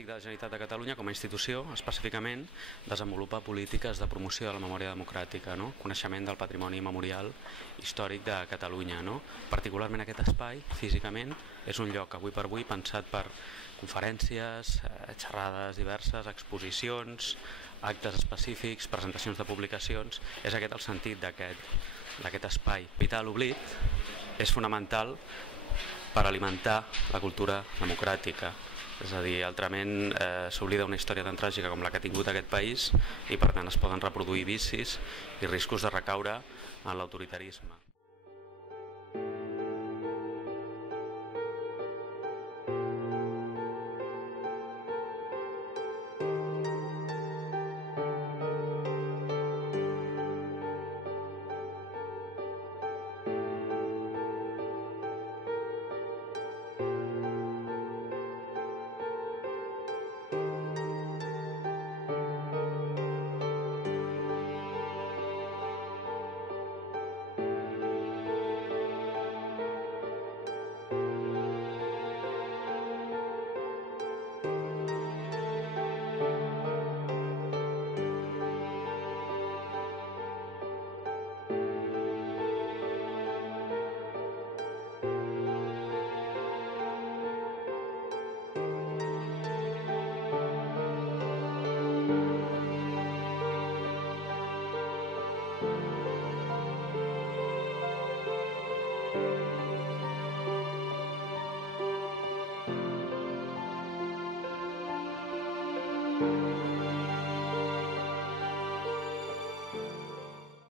Democràtic de la Generalitat de Catalunya, com a institució, específicament, desenvolupa polítiques de promoció de la memòria democràtica, no? Coneixement del patrimoni memorial històric de Catalunya. No? Particularment aquest espai, físicament, és un lloc avui per avui pensat per conferències, xerrades diverses, exposicions, actes específics, presentacions de publicacions. És aquest el sentit d'aquest espai. Evitar l'oblit és fonamental per alimentar la cultura democràtica. És a dir, altrament s'oblida una història tan tràgica com la que ha tingut aquest país i per tant es poden reproduir vicis i riscos de recaure en l'autoritarisme.